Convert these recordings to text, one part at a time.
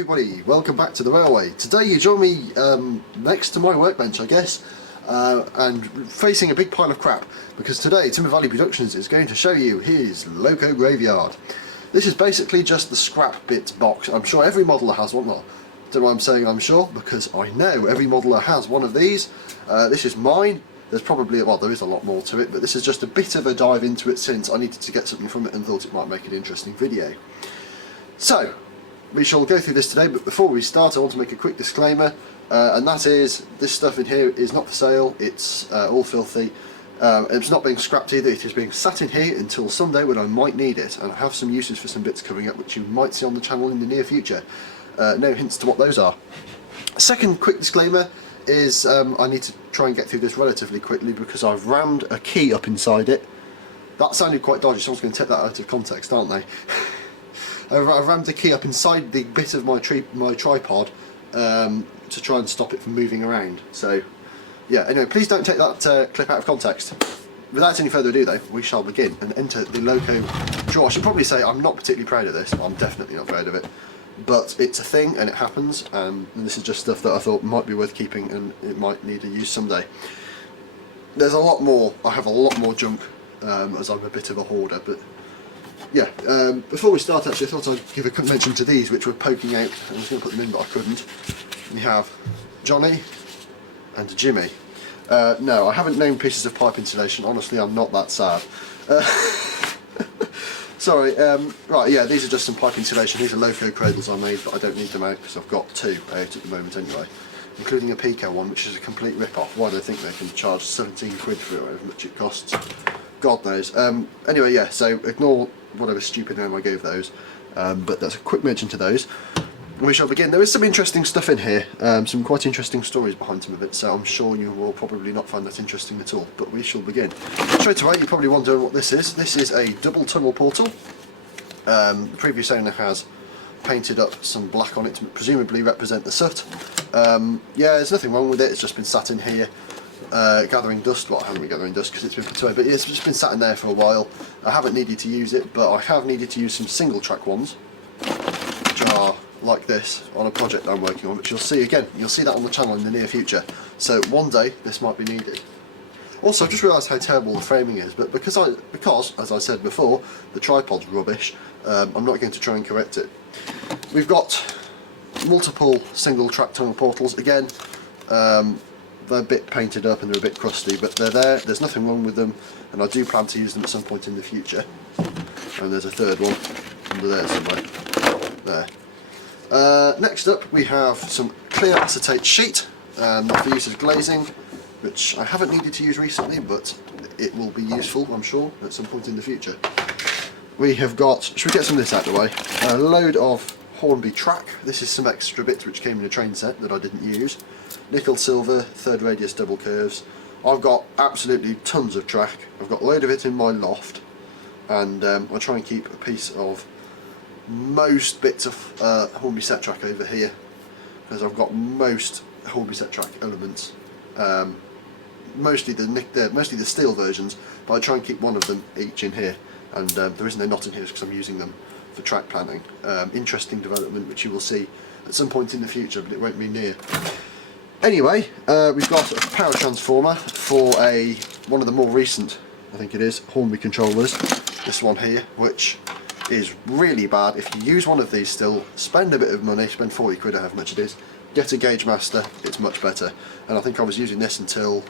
everybody, welcome back to the railway. Today you join me next to my workbench, I guess, and facing a big pile of crap, because today Timber Valley Productions is going to show you his Loco graveyard. This is basically just the scrap bits box. I'm sure every modeller has one. Well, don't know why I'm saying I'm sure, because I know every modeller has one of these. This is mine. There's probably, well, there is a lot more to it, but this is just a bit of a dive into it since I needed to get something from it and thought it might make an interesting video. So, we shall go through this today, but before we start I want to make a quick disclaimer, and that is, this stuff in here is not for sale. It's all filthy. It's not being scrapped either. It is being sat in here until someday when I might need it, and I have some uses for some bits coming up which you might see on the channel in the near future. No hints to what those are. Second quick disclaimer is I need to try and get through this relatively quickly because I've rammed a key up inside it. That sounded quite dodgy. Someone's going to take that out of context, aren't they? I've rammed the key up inside the bit of my tripod to try and stop it from moving around. So, yeah, anyway, please don't take that clip out of context. Without any further ado though, we shall begin and enter the Loco drawer. I should probably say I'm not particularly proud of this. Well, I'm definitely not proud of it. But it's a thing and it happens, and this is just stuff that I thought might be worth keeping and it might need a use someday. There's a lot more, I have a lot more junk as I'm a bit of a hoarder, but yeah, before we start actually I thought I'd give a quick mention to these which were poking out. I was going to put them in but I couldn't. We have Johnny and Jimmy. No, I haven't named pieces of pipe insulation, honestly I'm not that sad. Sorry, right, yeah, these are just some pipe insulation. These are Loco cradles I made, but I don't need them out because I've got two out at the moment anyway, including a Pico one, which is a complete rip-off. Why do they think they can charge 17 quid for it, however much it costs? God knows. Anyway, yeah, so ignore whatever stupid name I gave those, but that's a quick mention to those. We shall begin. There is some interesting stuff in here, some quite interesting stories behind some of it, so I'm sure you will probably not find that interesting at all, but we shall begin. Straight away, you're probably wondering what this is. This is a double tunnel portal. The previous owner has painted up some black on it to presumably represent the soot. Yeah, there's nothing wrong with it, it's just been sat in here gathering dust. Well, I haven't been gathering dust because it's been put away, but it's just been sat in there for a while. I haven't needed to use it, but I have needed to use some single track ones, which are like this on a project I'm working on, which you'll see again. You'll see that on the channel in the near future. So one day this might be needed. Also, I've just realised how terrible the framing is, but because as I said before, the tripod's rubbish, I'm not going to try and correct it. We've got multiple single track tunnel portals. Again, they're a bit painted up and they're a bit crusty, but they're there. There's nothing wrong with them, and I do plan to use them at some point in the future. And there's a third one under there somewhere. There. Next up we have some clear acetate sheet, not for use as glazing, which I haven't needed to use recently, but it will be useful, I'm sure, at some point in the future. We have got, should we get some of this out of the way, a load of Hornby track. This is some extra bits which came in a train set that I didn't use. Nickel silver, third radius double curves. I've got absolutely tons of track. I've got a load of it in my loft, and I try and keep a piece of most bits of Hornby set track over here, because I've got most Hornby set track elements, mostly the steel versions, but I try and keep one of them each in here, and the reason they're not in here is because I'm using them for track planning. Interesting development which you will see at some point in the future, but it won't be near. Anyway, we've got a power transformer for one of the more recent, I think it is, Hornby controllers, this one here, which is really bad. If you use one of these still, spend a bit of money, spend 40 quid or however much it is, get a Gauge Master, it's much better. And I think I was using this until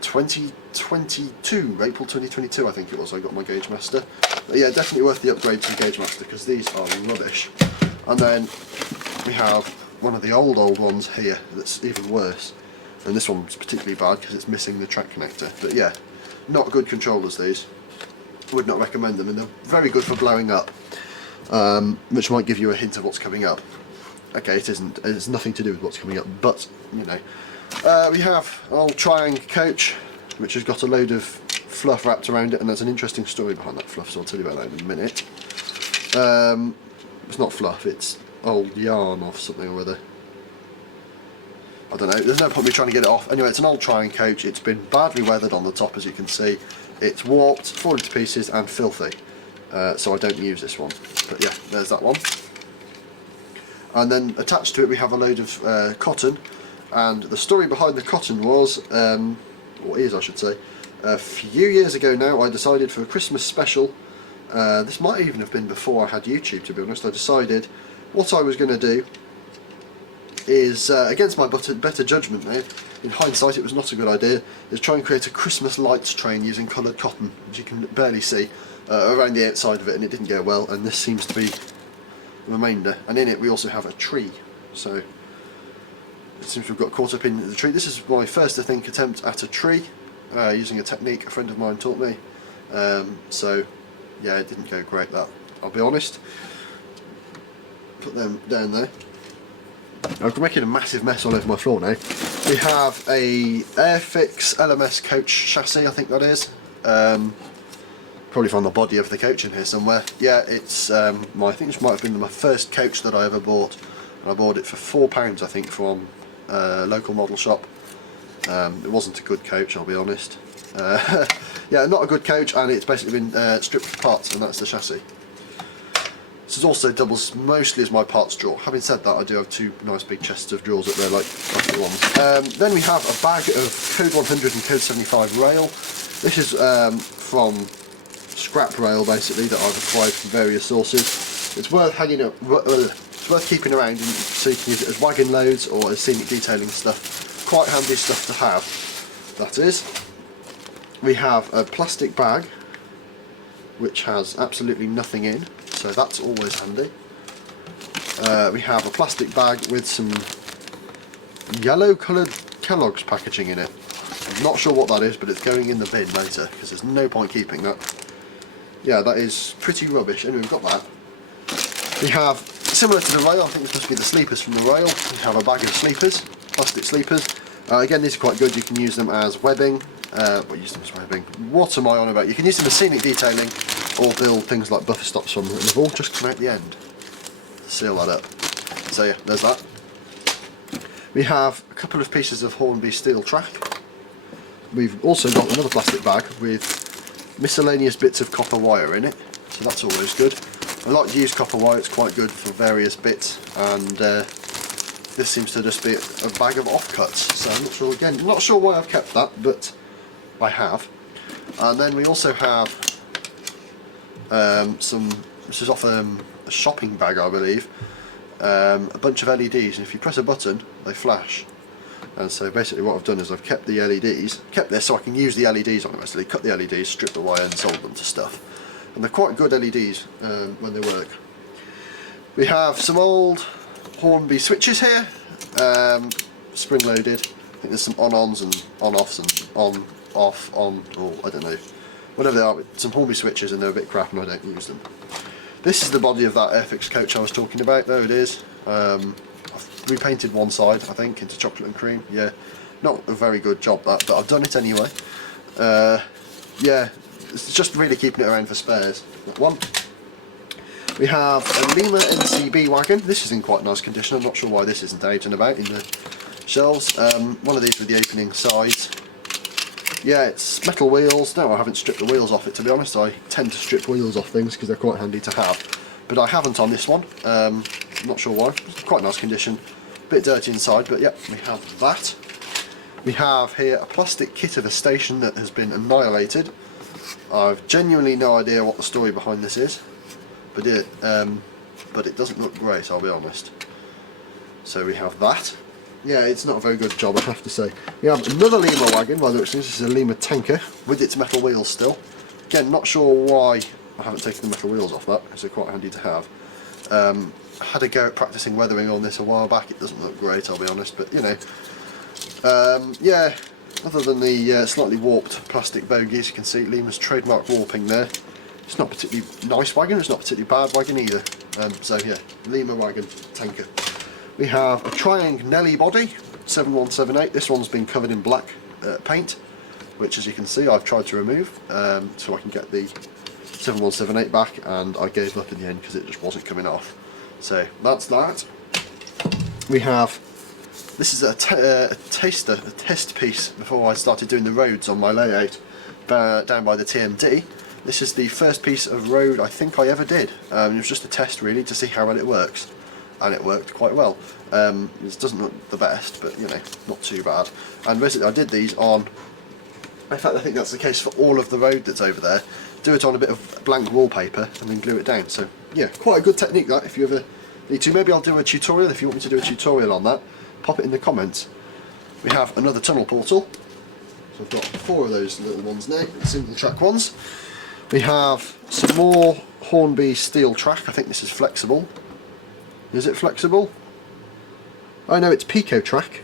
2022, April 2022 I think it was, I got my Gauge Master. But yeah, definitely worth the upgrade to the Gauge Master because these are rubbish. And then we have one of the old ones here that's even worse. And this one's particularly bad because it's missing the track connector. But yeah, not good controllers these. Would not recommend them, and they're very good for blowing up, which might give you a hint of what's coming up. Okay, it isn't. It's nothing to do with what's coming up, but you know. We have an old Triang coach, which has got a load of fluff wrapped around it, and there's an interesting story behind that fluff, so I'll tell you about that in a minute. It's not fluff; it's old yarn or something or other. I don't know. There's no point me trying to get it off. Anyway, it's an old Triang coach. It's been badly weathered on the top, as you can see. It's warped, fallen to pieces and filthy, so I don't use this one. But yeah, there's that one. And then attached to it we have a load of cotton, and the story behind the cotton was, or is I should say, a few years ago now I decided for a Christmas special, this might even have been before I had YouTube to be honest, I decided what I was going to do is, against my better judgment now, in hindsight it was not a good idea, is try and create a Christmas lights train using coloured cotton, which you can barely see, around the outside of it, and it didn't go well, and this seems to be the remainder. And in it we also have a tree, so it seems we've got caught up in the tree. This is my first, I think, attempt at a tree, using a technique a friend of mine taught me, so yeah, it didn't go great, that, I'll be honest. Put them down there. I'm making a massive mess all over my floor now. We have a Airfix LMS coach chassis, I think that is. Probably find the body of the coach in here somewhere. Yeah, it's I think this might have been my first coach that I ever bought. And I bought it for £4 I think from a local model shop. It wasn't a good coach, I'll be honest. Yeah, not a good coach, and it's basically been stripped of parts, and that's the chassis. This also doubles mostly as my parts drawer. Having said that, I do have two nice big chests of drawers up there, like plastic ones. Then we have a bag of Code 100 and Code 75 rail. This is from scrap rail basically that I've acquired from various sources. It's worth hanging up, it's worth keeping around, so you can use it as wagon loads or as scenic detailing stuff. Quite handy stuff to have, that is. We have a plastic bag which has absolutely nothing in, so that's always handy. We have a plastic bag with some yellow coloured Kellogg's packaging in it. I'm not sure what that is, but it's going in the bin later because there's no point keeping that. Yeah, that is pretty rubbish. Anyway, we've got that. We have, similar to the rail, I think this must be the sleepers from the rail. We have a bag of sleepers, plastic sleepers. Again, these are quite good. You can use them as webbing. Use them as webbing. What am I on about? You can use them as scenic detailing, or build things like buffer stops from them. And they've all just come out the end to seal that up. So yeah, there's that. We have a couple of pieces of Hornby steel track. We've also got another plastic bag with miscellaneous bits of copper wire in it, so that's always good. I like to use copper wire, it's quite good for various bits, and this seems to just be a bag of offcuts, so I'm not sure, again, not sure why I've kept that, but I have. And then we also have this is off a shopping bag I believe, a bunch of LEDs, and if you press a button they flash. And so basically what I've done is I've kept the LEDs, kept this so I can use the LEDs on it basically, cut the LEDs, strip the wire and sold them to stuff. And they're quite good LEDs when they work. We have some old Hornby switches here, spring loaded. I think there's some on-ons and on-offs and on-off, on, or I don't know, whatever they are, some Hornby switches, and they're a bit crap and I don't use them. This is the body of that Airfix coach I was talking about, there it is. I've repainted one side I think into chocolate and cream, yeah, not a very good job that, but I've done it anyway. Yeah, it's just really keeping it around for spares. That one. We have a Lima NCB wagon. This is in quite nice condition. I'm not sure why this isn't out and about in the shelves. One of these with the opening sides. Yeah, it's metal wheels. No, I haven't stripped the wheels off it, to be honest. I tend to strip wheels off things because they're quite handy to have. But I haven't on this one. I'm not sure why. It's quite nice condition. A bit dirty inside, but yeah, we have that. We have here a plastic kit of a station that has been annihilated. I've genuinely no idea what the story behind this is, but it doesn't look great, I'll be honest. So we have that. Yeah, it's not a very good job, I have to say. We have another Lima wagon, by the looks of this is a Lima tanker with its metal wheels still. Again, not sure why I haven't taken the metal wheels off that, because they're quite handy to have. I had a go at practicing weathering on this a while back. It doesn't look great, I'll be honest, but you know. Yeah, other than the slightly warped plastic bogies, you can see Lima's trademark warping there. It's not particularly nice wagon, it's not particularly bad wagon either. So yeah, Lima wagon tanker. We have a Triang Nelly body, 7178. This one's been covered in black paint, which as you can see I've tried to remove so I can get the 7178 back, and I gave up in the end because it just wasn't coming off. So that's that. We have, this is a test piece before I started doing the roads on my layout down by the TMD. This is the first piece of road I think I ever did. It was just a test really to see how well it works. and it worked quite well. It doesn't look the best, but you know, not too bad. And basically I did these on, in fact I think that's the case for all of the road that's over there. Do it on a bit of blank wallpaper and then glue it down. So yeah, quite a good technique that, if you ever need to. Maybe I'll do a tutorial. If you want me to do a tutorial on that, pop it in the comments. We have another tunnel portal. So I've got 4 of those little ones now, single track ones. We have some more Hornby steel track. I think this is flexible. Is it flexible? Oh no, it's Pico track.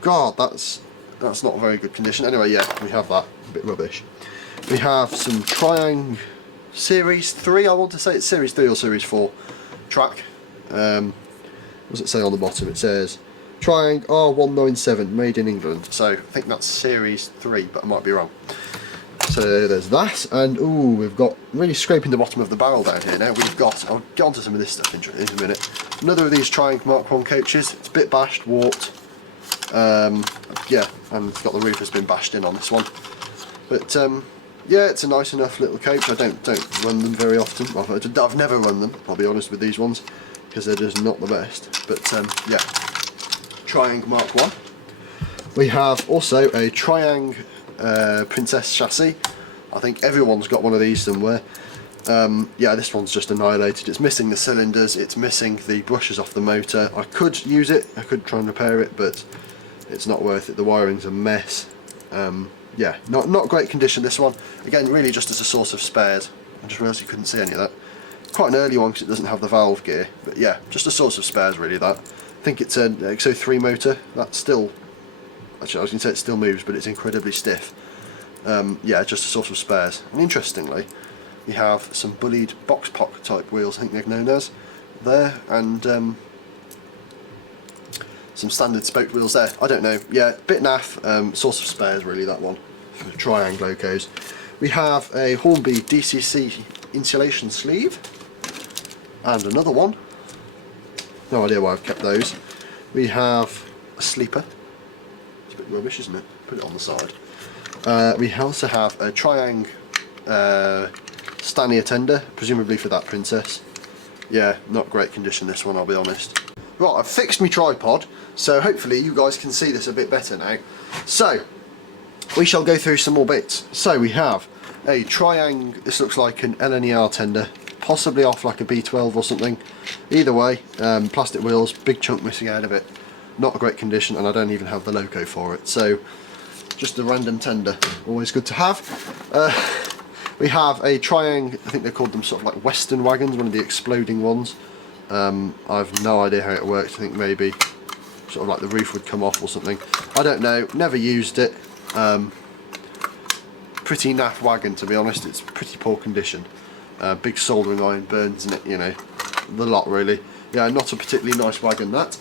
God, that's not very good condition. Anyway, yeah, we have that. A bit rubbish. We have some Triang Series 3, I want to say it's Series 3 or Series 4 track. What does it say on the bottom? It says Triang R197, made in England. So I think that's Series 3, but I might be wrong. So there's that, and ooh, we've got, really scraping the bottom of the barrel down here now, we've got, I'll get onto some of this stuff in a minute, another of these Triang Mark 1 coaches. It's a bit bashed, warped, yeah, and it's got the roof has been bashed in on this one. But yeah, it's a nice enough little coach. I don't run them very often. Well, I've never run them, I'll be honest with these ones, because they're just not the best. But yeah, Triang Mark 1. We have also a Triang Princess chassis. I think everyone's got one of these somewhere. Yeah, this one's just annihilated. It's missing the cylinders, it's missing the brushes off the motor. I could use it, I could try and repair it, but it's not worth it. The wiring's a mess. Yeah, not great condition, this one. Again, really just as a source of spares. I just realised you couldn't see any of that. Quite an early one because it doesn't have the valve gear, but yeah, just a source of spares really, that. I think it's an XO3 motor. That's still, actually I was going to say it still moves, but it's incredibly stiff. Yeah, just a source of spares. And interestingly, we have some bullied box pock type wheels, I think they're known as, there, and some standard spoked wheels there. I don't know, yeah, bit naff, source of spares really, that one, for the Triang locos. We have a Hornby DCC insulation sleeve, and another one. No idea why I've kept those. We have a sleeper. It's a bit rubbish, isn't it? Put it on the side. We also have a Triang Stania tender, presumably for that Princess. Yeah, not great condition this one, I'll be honest. Right, I've fixed my tripod, so hopefully you guys can see this a bit better now. So, we shall go through some more bits. So we have a Triang, this looks like an LNER tender, possibly off like a B12 or something. Either way, plastic wheels, big chunk missing out of it. Not a great condition, and I don't even have the loco for it. So, just a random tender, always good to have. We have a Triang, I think they called them sort of like Western wagons, one of the exploding ones. I've no idea how it works. I think maybe sort of like the roof would come off or something. I don't know, never used it. Pretty naff wagon, to be honest. It's pretty poor condition. Big soldering iron burns in it, you know, the lot really. Yeah, not a particularly nice wagon, that.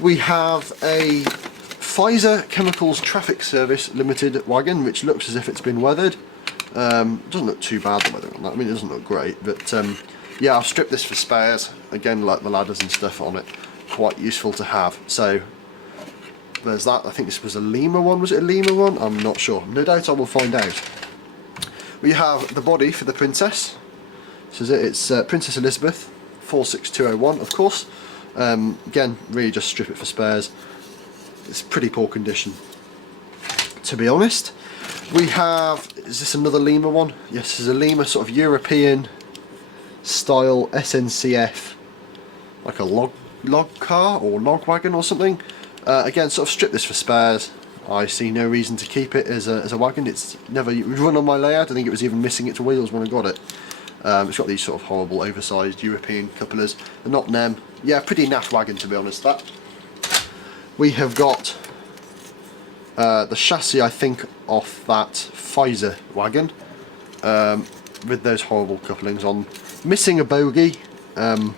We have a Pfizer Chemicals Traffic Service Limited wagon, which looks as if it's been weathered. Doesn't look too bad, the weather on that. I mean, it doesn't look great, but yeah, I've stripped this for spares. Again, like the ladders and stuff on it, quite useful to have. So there's that. I think this was a Lima one. Was it a Lima one? I'm not sure. No doubt I will find out. We have the body for the Princess. This is it. It's Princess Elizabeth 46201, of course. Again, really just strip it for spares. It's pretty poor condition, to be honest. We have, is this another Lima one? Yes, this is a Lima sort of European style SNCF, like a log car or log wagon or something. Again, sort of strip this for spares. I see no reason to keep it as a wagon. It's never run on my layout. I think it was even missing its wheels when I got it. It's got these sort of horrible oversized European couplers. They're not NEM. Yeah, pretty naff wagon, to be honest, that. We have got the chassis, I think, off that Pfizer wagon, with those horrible couplings on. Missing a bogie. I've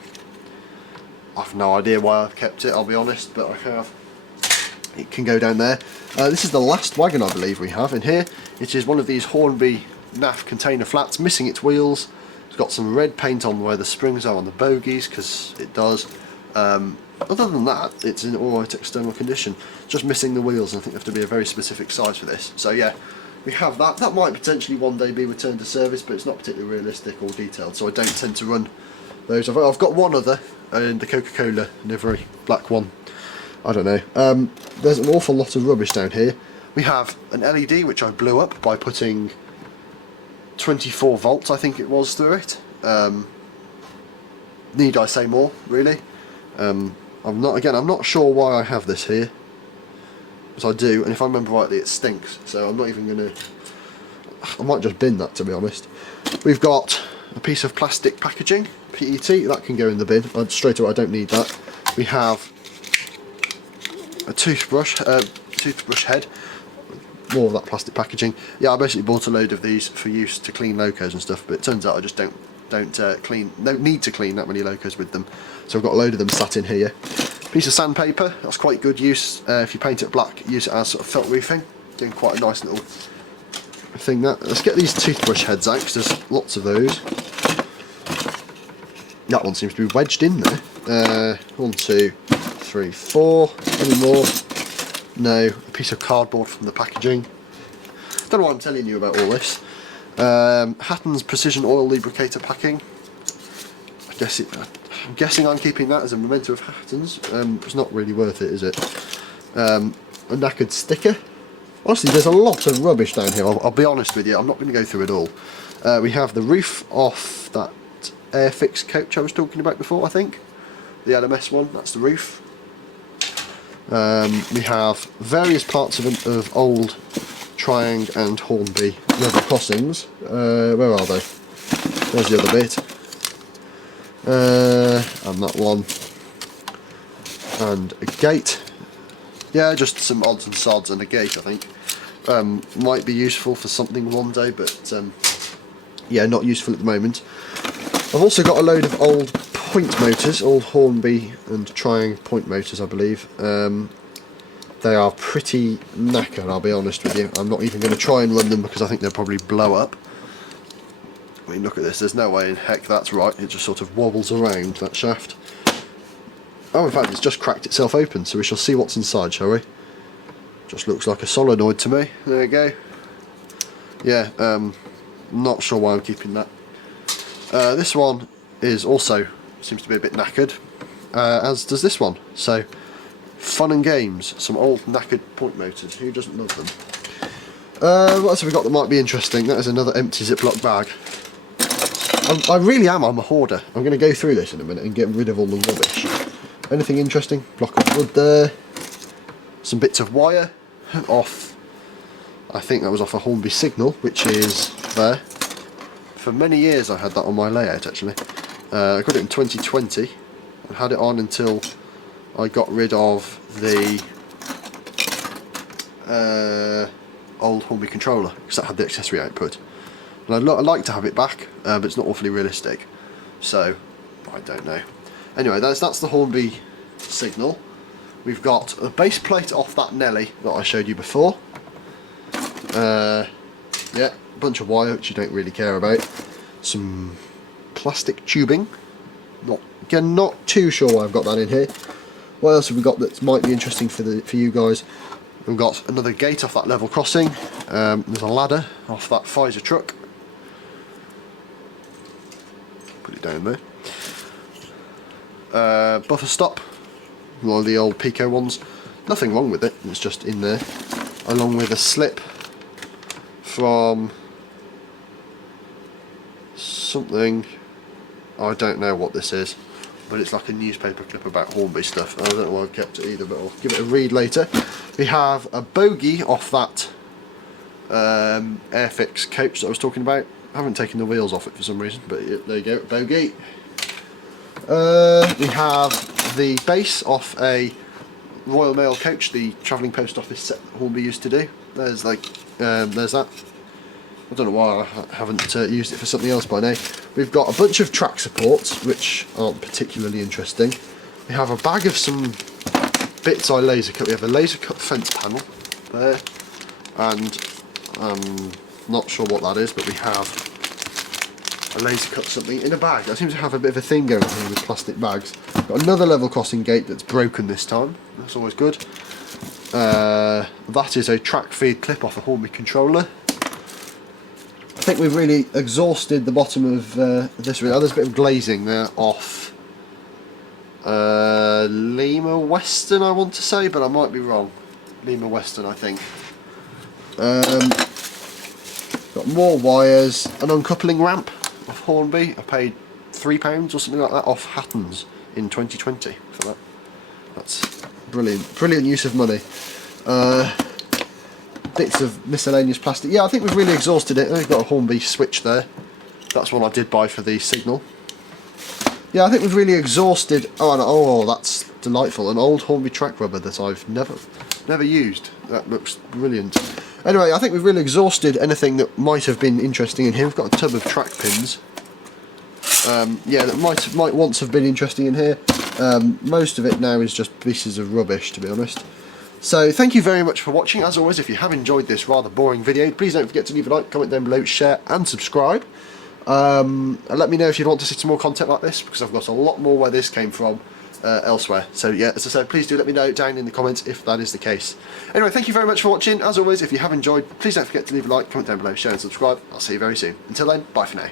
no idea why I've kept it, I'll be honest, but I have. It can go down there. This is the last wagon I believe we have in here. It is one of these Hornby NAF container flats, missing its wheels. It's got some red paint on where the springs are on the bogies, because it does. Other than that, it's in alright external condition. Just missing the wheels, and I think they have to be a very specific size for this. So yeah, we have that. That might potentially one day be returned to service, but it's not particularly realistic or detailed, so I don't tend to run those. I've got one other, and the Coca-Cola livery, black one. I don't know. There's an awful lot of rubbish down here. We have an LED which I blew up by putting 24 volts, I think it was, through it. Need I say more, really? I'm not sure why I have this here, but I do, and if I remember rightly, it stinks. So I'm not even gonna. I might just bin that, to be honest. We've got a piece of plastic packaging, PET, that can go in the bin. Straight away, I don't need that. We have a toothbrush head, more of that plastic packaging. Yeah, I basically bought a load of these for use to clean locos and stuff, but it turns out I just don't need to clean that many locos with them. So I've got a load of them sat in here. Piece of sandpaper, that's quite good use. If you paint it black, use it as sort of felt roofing. Doing quite a nice little thing. Let's get these toothbrush heads out, because there's lots of those. That one seems to be wedged in there. 1, 2, 3, 4. Any more? No. A piece of cardboard from the packaging. Don't know why I'm telling you about all this. Hatton's Precision Oil Lubricator packing. I'm guessing I'm keeping that as a memento of Hatton's. It's not really worth it, is it? A knackered sticker. Honestly, there's a lot of rubbish down here. I'll be honest with you, I'm not going to go through it all. We have the roof off that Airfix coach I was talking about before, I think. The LMS one, that's the roof. We have various parts of old Triang and Hornby level crossings. Where are they? There's the other bit. And that one. And a gate. Yeah, just some odds and sods and a gate, I think. Might be useful for something one day, but yeah, not useful at the moment. I've also got a load of old point motors, old Hornby and Triang point motors, I believe. They are pretty knackered, I'll be honest with you. I'm not even going to try and run them because I think they'll probably blow up. I mean, look at this, there's no way in heck that's right. It just sort of wobbles around, that shaft. Oh, in fact, it's just cracked itself open, so we shall see what's inside, shall we? Just looks like a solenoid to me. There you go. Yeah, not sure why I'm keeping that. This one is also, seems to be a bit knackered, as does this one. So, fun and games, some old knackered point motors. Who doesn't love them? What else have we got that might be interesting? That is another empty Ziploc bag. I really am, I'm a hoarder. I'm going to go through this in a minute and get rid of all the rubbish. Anything interesting? Block of wood there. Some bits of wire off, I think that was off a Hornby signal, which is there. For many years I had that on my layout actually. I got it in 2020 and had it on until I got rid of the old Hornby controller, because that had the accessory output. And I'd like to have it back, but it's not awfully realistic, so I don't know. Anyway, that's the Hornby signal. We've got a base plate off that Nelly that I showed you before. Yeah, a bunch of wire which you don't really care about. Some plastic tubing. Not too sure why I've got that in here. What else have we got that might be interesting for you guys? We've got another gate off that level crossing. There's a ladder off that Pfizer truck. Put it down there. Buffer stop. One of the old Pico ones. Nothing wrong with it, it's just in there. Along with a slip from something, I don't know what this is, but it's like a newspaper clip about Hornby stuff. I don't know why I've kept it either, but I'll give it a read later. We have a bogie off that Airfix coach that I was talking about. I haven't taken the wheels off it for some reason, but there you go, bogie. We have the base off a Royal Mail coach, the travelling post office set that Hornby used to do. There's that. I don't know why I haven't used it for something else by now. We've got a bunch of track supports, which aren't particularly interesting. We have a bag of some bits I laser cut. We have a laser cut fence panel there, and I'm not sure what that is, but we have a laser cut something in a bag. I seem to have a bit of a thing going on here with plastic bags. Got another level crossing gate that's broken this time. That's always good. That is a track feed clip off a Hornby controller. I think we've really exhausted the bottom of this reel. There's a bit of glazing there off Lima Western, I want to say, but I might be wrong. Lima Western, I think. Got more wires, an uncoupling ramp off Hornby. I paid £3 or something like that off Hatton's in 2020 for that. That's brilliant use of money. Bits of miscellaneous plastic. Yeah, I think we've really exhausted it. I've got a Hornby switch there. That's one I did buy for the signal. Yeah, I think we've really exhausted. Oh, that's delightful. An old Hornby track rubber that I've never used. That looks brilliant. Anyway, I think we've really exhausted anything that might have been interesting in here. We've got a tub of track pins. Yeah, that might once have been interesting in here. Most of it now is just pieces of rubbish, to be honest. So thank you very much for watching. As always, if you have enjoyed this rather boring video, please don't forget to leave a like, comment down below, share and subscribe. And let me know if you want to see some more content like this, because I've got a lot more where this came from elsewhere. So yeah, as I said, please do let me know down in the comments if that is the case. Anyway, thank you very much for watching. As always, if you have enjoyed, please don't forget to leave a like, comment down below, share and subscribe. I'll see you very soon. Until then, bye for now.